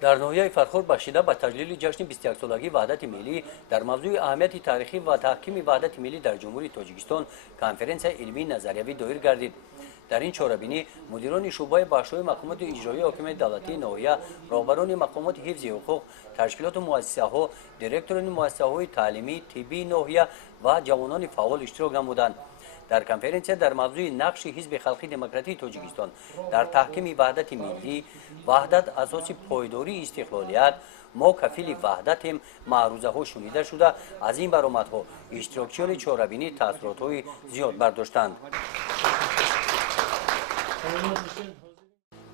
در ناحیه فرخور بخشیده به تجلیل جشن 21 سالگی وحدت ملی در موضوع اهمیت تاریخی و تحکیم وحدت ملی در جمهوری تاجیکستان کنفرانس علمی نظریوی دایر گردید. در این چهاربینی مدیران شعبه بخش‌های مقامات اجرایی حاکمیت دولتی ناحیه، راهبران مقامات حفظ حقوق، تشکیلات و مؤسسه‌ها، دیرکتوران مؤسسه‌های تعلیمی، طبی ناحیه و جوانان فعال اشتراک نمودند. در کنفرانس در موضوع نقش حزب خلقی دموکراتی تاجیکستان در تحکیم وحدت ملی، وحدت اساس پایداری استقلالیت، ما کفیل وحدتیم، معروضه ها شنیده شده. از این برآمدها اشتراکچیان چهاربینی تاثیرات‌های زیاد برداشتند.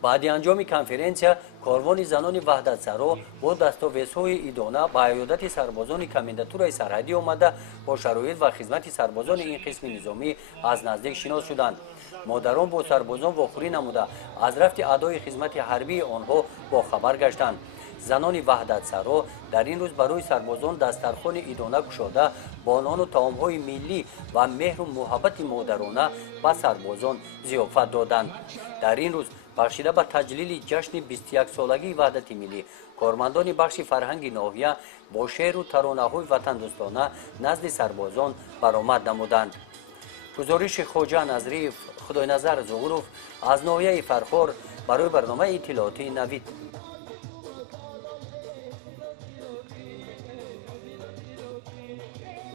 بعد انجام کنفرانس، کاروان زنان وحدت سرا با دستاویزهای ادانه به عیادت سربازان کمانداتورای سرحدی آمده با شرایط و خدمت سربازان این قسم نظامی از نزدیک شناس شدند. مادران با سربازان واخوری نموده از رفت ادای خدمت حربی آنها با خبر گشتند. زنان وحدت سرا در این روز برای سربازان دسترخوان ادانه گشاده با نان و طعام‌های ملی و مهر و محبت مادرانه به سربازان ضیافت دادند. در این روز بخشیده به تجلیل جشن 21 سالگی وحدت ملی، کارمندان بخش فرهنگ ناحیه با شعر و ترانه‌های وطن دوستانه نزد سربازان برآمد نمودند. گزارش خواجه نظری خدای نظر ظهورов از ناحیه فرخور برای برنامه اطلاعاتی نوید.